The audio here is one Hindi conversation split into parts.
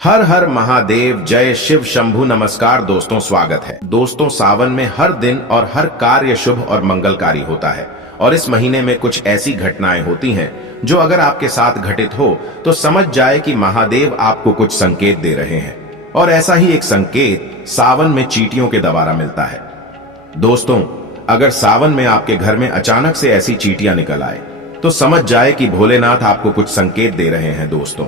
हर हर महादेव, जय शिव शंभु। नमस्कार दोस्तों, स्वागत है। दोस्तों, सावन में हर दिन और हर कार्य शुभ और मंगलकारी होता है और इस महीने में कुछ ऐसी घटनाएं होती हैं जो अगर आपके साथ घटित हो तो समझ जाए कि महादेव आपको कुछ संकेत दे रहे हैं। और ऐसा ही एक संकेत सावन में चींटियों के द्वारा मिलता है। दोस्तों, अगर सावन में आपके घर में अचानक से ऐसी चींटियां निकल आए तो समझ जाए कि भोलेनाथ आपको कुछ संकेत दे रहे हैं। दोस्तों,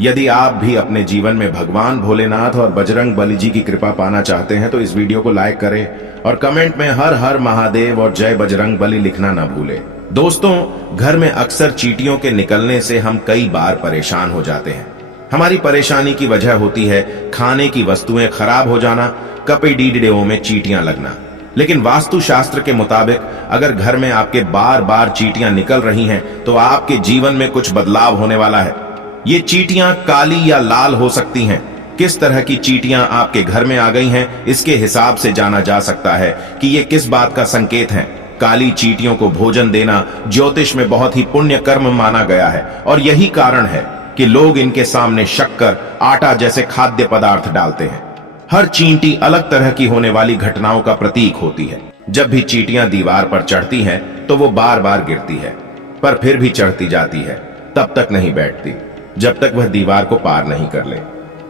यदि आप भी अपने जीवन में भगवान भोलेनाथ और बजरंग बली जी की कृपा पाना चाहते हैं तो इस वीडियो को लाइक करें और कमेंट में हर हर महादेव और जय बजरंग बली लिखना न भूलें। दोस्तों, घर में अक्सर चींटियों के निकलने से हम कई बार परेशान हो जाते हैं। हमारी परेशानी की वजह होती है खाने की वस्तुएं खराब हो जाना, कपड़े में चींटियां लगना। लेकिन वास्तु शास्त्र के मुताबिक अगर घर में आपके बार बार चींटियां निकल रही हैं तो आपके जीवन में कुछ बदलाव होने वाला है। ये चींटियां काली या लाल हो सकती हैं। किस तरह की चींटियां आपके घर में आ गई हैं, इसके हिसाब से जाना जा सकता है कि ये किस बात का संकेत है। काली चींटियों को भोजन देना ज्योतिष में बहुत ही पुण्य कर्म माना गया है और यही कारण है कि लोग इनके सामने शक्कर, आटा जैसे खाद्य पदार्थ डालते हैं। हर चींटी अलग तरह की होने वाली घटनाओं का प्रतीक होती है। जब भी चींटियां दीवार पर चढ़ती हैं तो वो बार बार गिरती है, पर फिर भी चढ़ती जाती है, तब तक नहीं बैठती जब तक वह दीवार को पार नहीं कर ले।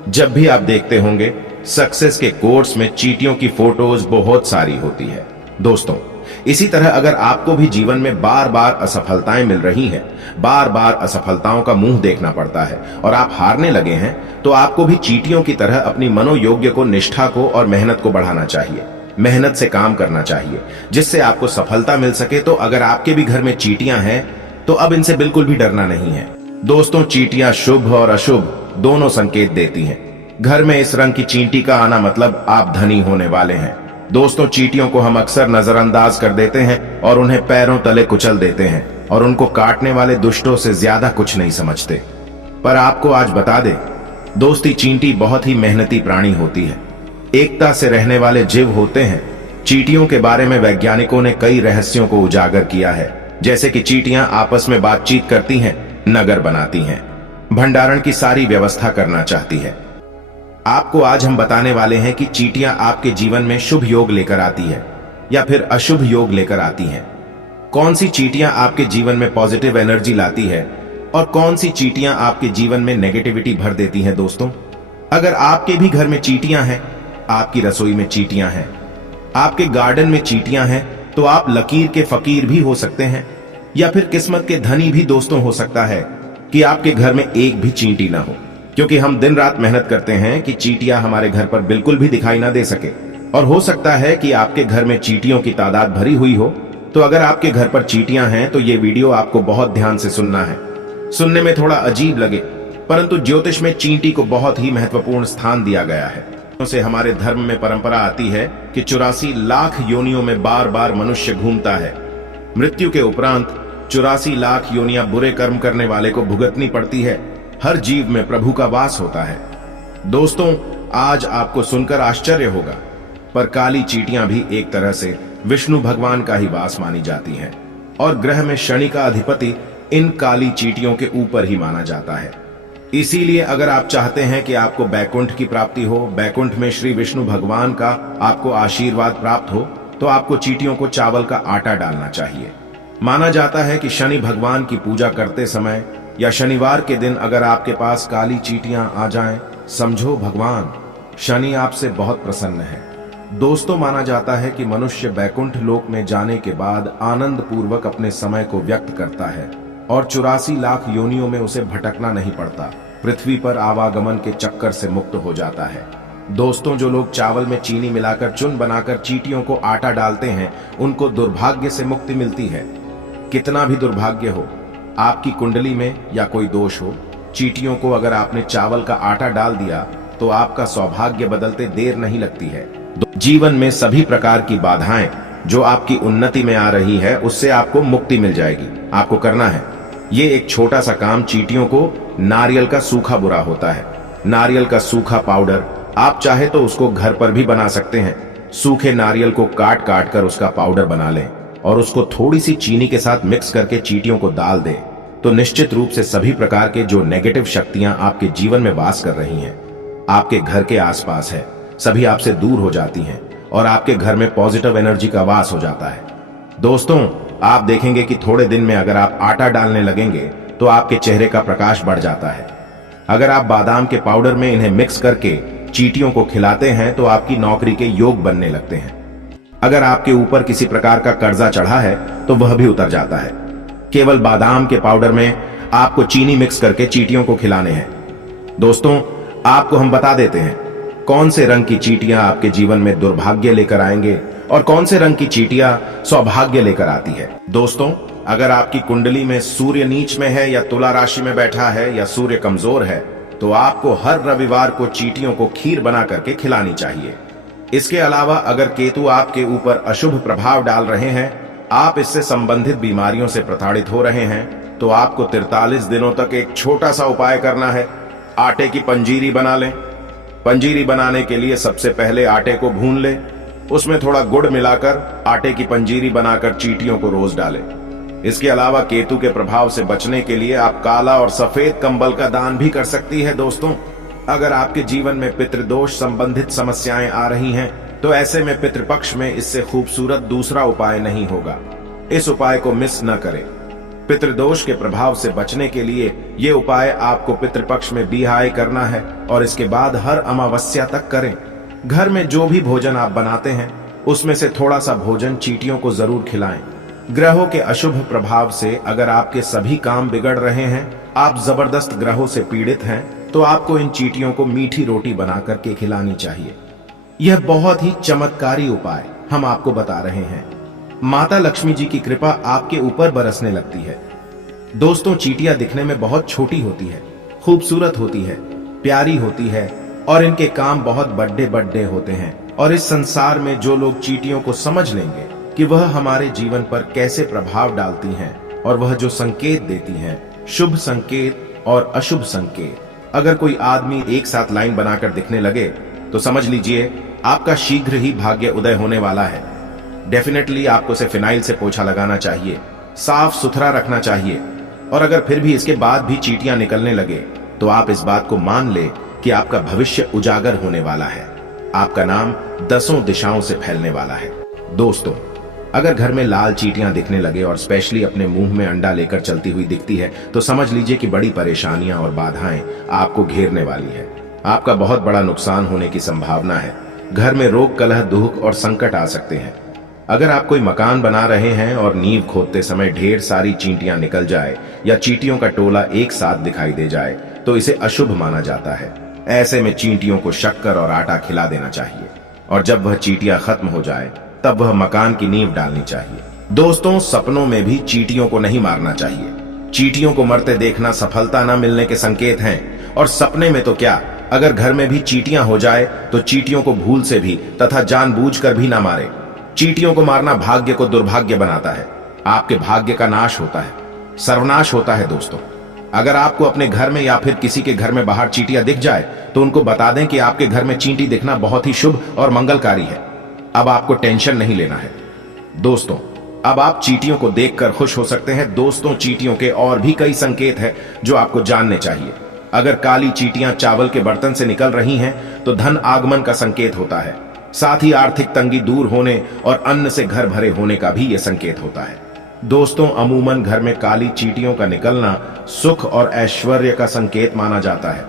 जब भी आप देखते होंगे सक्सेस के कोर्स में चींटियों की फोटोज बहुत सारी होती है। दोस्तों, इसी तरह अगर आपको भी जीवन में बार बार असफलताएं मिल रही हैं, बार बार असफलताओं का मुंह देखना पड़ता है और आप हारने लगे हैं, तो आपको भी चींटियों की तरह अपनी मनोयोग्य को, निष्ठा को और मेहनत को बढ़ाना चाहिए। मेहनत से काम करना चाहिए जिससे आपको सफलता मिल सके। तो अगर आपके भी घर में चींटियां हैं तो अब इनसे बिल्कुल भी डरना नहीं है। दोस्तों, चींटियां शुभ और अशुभ दोनों संकेत देती हैं। घर में इस रंग की चींटी का आना मतलब आप धनी होने वाले हैं। दोस्तों, चींटियों को हम अक्सर नजरअंदाज कर देते हैं और उन्हें पैरों तले कुचल देते हैं और उनको काटने वाले दुष्टों से ज्यादा कुछ नहीं समझते। पर आपको आज बता दें दोस्ती, चींटी बहुत ही मेहनती प्राणी होती है। एकता से रहने वाले जीव होते हैं। चींटियों के बारे में वैज्ञानिकों ने कई रहस्यों को उजागर किया है, जैसे कि चींटियां आपस में बातचीत करती हैं, नगर बनाती हैं, भंडारण की सारी व्यवस्था करना चाहती है। आपको आज हम बताने वाले हैं कि चींटियां आपके जीवन में शुभ योग लेकर आती है या फिर अशुभ योग लेकर आती हैं। कौन सी चींटियां आपके जीवन में पॉजिटिव एनर्जी लाती है और कौन सी चींटियां आपके जीवन में नेगेटिविटी भर देती हैं। दोस्तों, अगर आपके भी घर में चींटियां हैं, आपकी रसोई में चींटियां हैं, आपके गार्डन में चींटियां हैं, तो आप लकीर के फकीर भी हो सकते हैं या फिर किस्मत के धनी भी। दोस्तों, हो सकता है कि आपके घर में एक भी चींटी ना हो, क्योंकि हम दिन रात मेहनत करते हैं कि चींटियां हमारे घर पर बिल्कुल भी दिखाई ना दे सके। और हो सकता है कि आपके घर में चींटियों की तादाद भरी हुई हो। तो अगर आपके घर पर चींटियां हैं तो ये वीडियो आपको बहुत ध्यान से सुनना है। सुनने में थोड़ा अजीब लगे, परंतु ज्योतिष में चींटी को बहुत ही महत्वपूर्ण स्थान दिया गया है। से हमारे धर्म में परंपरा आती है कि 84 लाख योनियों में बार बार मनुष्य घूमता है। मृत्यु के उपरांत 84 लाख योनियां बुरे कर्म करने वाले को भुगतनी पड़ती है। हर जीव में प्रभु का वास होता है। दोस्तों, आज आपको सुनकर आश्चर्य होगा, पर काली चींटियां भी एक तरह से विष्णु भगवान का ही वास मानी जाती हैं और ग्रह में शनि का अधिपति इन काली चींटियों के ऊपर ही माना जाता है। इसीलिए अगर आप चाहते हैं कि आपको बैकुंठ की प्राप्ति हो, बैकुंठ में श्री विष्णु भगवान का आपको आशीर्वाद प्राप्त हो, तो आपको चींटियों को चावल का आटा डालना चाहिए। माना जाता है कि शनि भगवान की पूजा करते समय या शनिवार के दिन अगर आपके पास काली चींटियां आ जाएं, समझो भगवान शनि आपसे बहुत प्रसन्न है। दोस्तों, माना जाता है कि मनुष्य बैकुंठ लोक में जाने के बाद आनंद पूर्वक अपने समय को व्यक्त करता है और 84 लाख योनियों में उसे भटकना नहीं पड़ता, पृथ्वी पर आवागमन के चक्कर से मुक्त हो जाता है। दोस्तों, जो लोग चावल में चीनी मिलाकर चून बनाकर चींटियों को आटा डालते हैं, उनको दुर्भाग्य से मुक्ति मिलती है। कितना भी दुर्भाग्य हो, आपकी कुंडली में या कोई दोष हो, चींटियों को अगर आपने चावल का आटा डाल दिया तो आपका सौभाग्य बदलते देर नहीं लगती है। जीवन में सभी प्रकार की बाधाएं जो आपकी उन्नति में आ रही है, उससे आपको मुक्ति मिल जाएगी। आपको करना है ये एक छोटा सा काम। चींटियों को नारियल का सूखा बुरा होता है। नारियल का सूखा पाउडर आप चाहे तो उसको घर पर भी बना सकते हैं। सूखे नारियल को काट काट कर उसका पाउडर बना लें और उसको थोड़ी सी चीनी के साथ मिक्स करके चींटियों को डाल दें, तो निश्चित रूप से सभी प्रकार के जो नेगेटिव शक्तियां आपके जीवन में वास कर रही हैं, आपके घर के आसपास है, सभी आपसे दूर हो जाती हैं और आपके घर में पॉजिटिव एनर्जी का वास हो जाता है। दोस्तों, आप देखेंगे कि थोड़े दिन में अगर आप आटा डालने लगेंगे तो आपके चेहरे का प्रकाश बढ़ जाता है। अगर आप बादाम के पाउडर में इन्हें मिक्स करके चींटियों को खिलाते हैं तो आपकी नौकरी के योग बनने लगते हैं। अगर आपके ऊपर किसी प्रकार का कर्जा चढ़ा है तो वह भी उतर जाता है। केवल बादाम के पाउडर में आपको चीनी मिक्स करके चींटियों को खिलाने हैं। दोस्तों, आपको हम बता देते हैं कौन से रंग की चींटियां आपके जीवन में दुर्भाग्य लेकर आएंगे और कौन से रंग की चींटियां सौभाग्य लेकर आती है। दोस्तों, अगर आपकी कुंडली में सूर्य नीच में है या तुला राशि में बैठा है या सूर्य कमजोर है तो आपको हर रविवार को चींटियों को खीर बना करके खिलानी चाहिए। इसके अलावा अगर केतु आपके ऊपर अशुभ प्रभाव डाल रहे हैं, आप इससे संबंधित बीमारियों से प्रताड़ित हो रहे हैं, तो आपको 43 दिनों तक एक छोटा सा उपाय करना है। आटे की पंजीरी बना लें। पंजीरी बनाने के लिए सबसे पहले आटे को भून लें, उसमें थोड़ा गुड़ मिलाकर आटे की पंजीरी बनाकर चींटियों को रोज डालें। इसके अलावा केतु के प्रभाव से बचने के लिए आप काला और सफेद कंबल का दान भी कर सकती है। दोस्तों, अगर आपके जीवन में पितृदोष संबंधित समस्याएं आ रही हैं, तो ऐसे में पितृपक्ष में इससे खूबसूरत दूसरा उपाय नहीं होगा। इस उपाय को मिस न करें। पितृदोष के प्रभाव से बचने के लिए ये उपाय आपको पितृपक्ष में बिहाय करना है और इसके बाद हर अमावस्या तक करें। घर में जो भी भोजन आप बनाते हैं उसमें से थोड़ा सा भोजन चींटियों को जरूर खिलाएं। ग्रहों के अशुभ प्रभाव से अगर आपके सभी काम बिगड़ रहे हैं, आप जबरदस्त ग्रहों से पीड़ित हैं, तो आपको इन चींटियों को मीठी रोटी बना करके खिलानी चाहिए। यह बहुत ही चमत्कारी उपाय हम आपको बता रहे हैं। माता लक्ष्मी जी की कृपा आपके ऊपर बरसने लगती है। दोस्तों, चींटियां दिखने में बहुत छोटी होती है, खूबसूरत होती है, प्यारी होती है और इनके काम बहुत बड़े बड़े होते हैं। और इस संसार में जो लोग चींटियों को समझ लेंगे कि वह हमारे जीवन पर कैसे प्रभाव डालती हैं और वह जो संकेत देती हैं, शुभ संकेत और अशुभ संकेत, अगर कोई आदमी एक साथ लाइन बनाकर दिखने लगे तो समझ लीजिए आपका शीघ्र ही भाग्य उदय होने वाला है। डेफिनेटली आपको से फिनाइल से पोछा लगाना चाहिए, साफ सुथरा रखना चाहिए। और अगर फिर भी इसके बाद भी चींटियां निकलने लगे तो आप इस बात को मान ले कि आपका भविष्य उजागर होने वाला है। आपका नाम 10 दिशाओं से फैलने वाला है। दोस्तों, अगर घर में लाल चींटियां दिखने लगे और स्पेशली अपने मुंह में अंडा लेकर चलती हुई दिखती है तो समझ लीजिए कि बड़ी परेशानियां और बाधाएं आपको घेरने वाली है। आपका बहुत बड़ा नुकसान होने की संभावना है। घर में रोग, कलह, दुख और संकट आ सकते हैं। अगर आप कोई मकान बना रहे हैं और नींव खोदते समय ढेर सारी चींटियां निकल जाए या चींटियों का टोला एक साथ दिखाई दे जाए तो इसे अशुभ माना जाता है। ऐसे में चींटियों को शक्कर और आटा खिला देना चाहिए और जब वह चींटियां खत्म हो जाए तब वह मकान की नींव डालनी चाहिए। दोस्तों, सपनों में भी चींटियों को नहीं मारना चाहिए। चींटियों को मरते देखना सफलता न मिलने के संकेत हैं। और सपने में तो क्या, अगर घर में भी चींटियां हो जाए तो चींटियों को भूल से भी तथा जानबूझकर भी ना मारे। चींटियों को मारना भाग्य को दुर्भाग्य बनाता है। आपके भाग्य का नाश होता है, सर्वनाश होता है। दोस्तों, अगर आपको अपने घर में या फिर किसी के घर में बाहर चींटियां दिख जाए तो उनको बता दें कि आपके घर में चींटी दिखना बहुत ही शुभ और मंगलकारी है। अब आपको टेंशन नहीं लेना है। दोस्तों, अब आप चींटियों को देखकर खुश हो सकते हैं। दोस्तों, चींटियों के और भी कई संकेत हैं जो आपको जानने चाहिए। अगर काली चींटियां चावल के बर्तन से निकल रही हैं तो धन आगमन का संकेत होता है। साथ ही आर्थिक तंगी दूर होने और अन्न से घर भरे होने का भी यह संकेत होता है। दोस्तों, अमूमन घर में काली चींटियों का निकलना सुख और ऐश्वर्य का संकेत माना जाता है।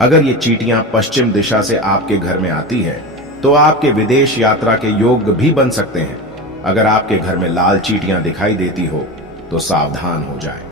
अगर ये चींटियां पश्चिम दिशा से आपके घर में आती है तो आपके विदेश यात्रा के योग भी बन सकते हैं। अगर आपके घर में लाल चींटियां दिखाई देती हो तो सावधान हो जाएं।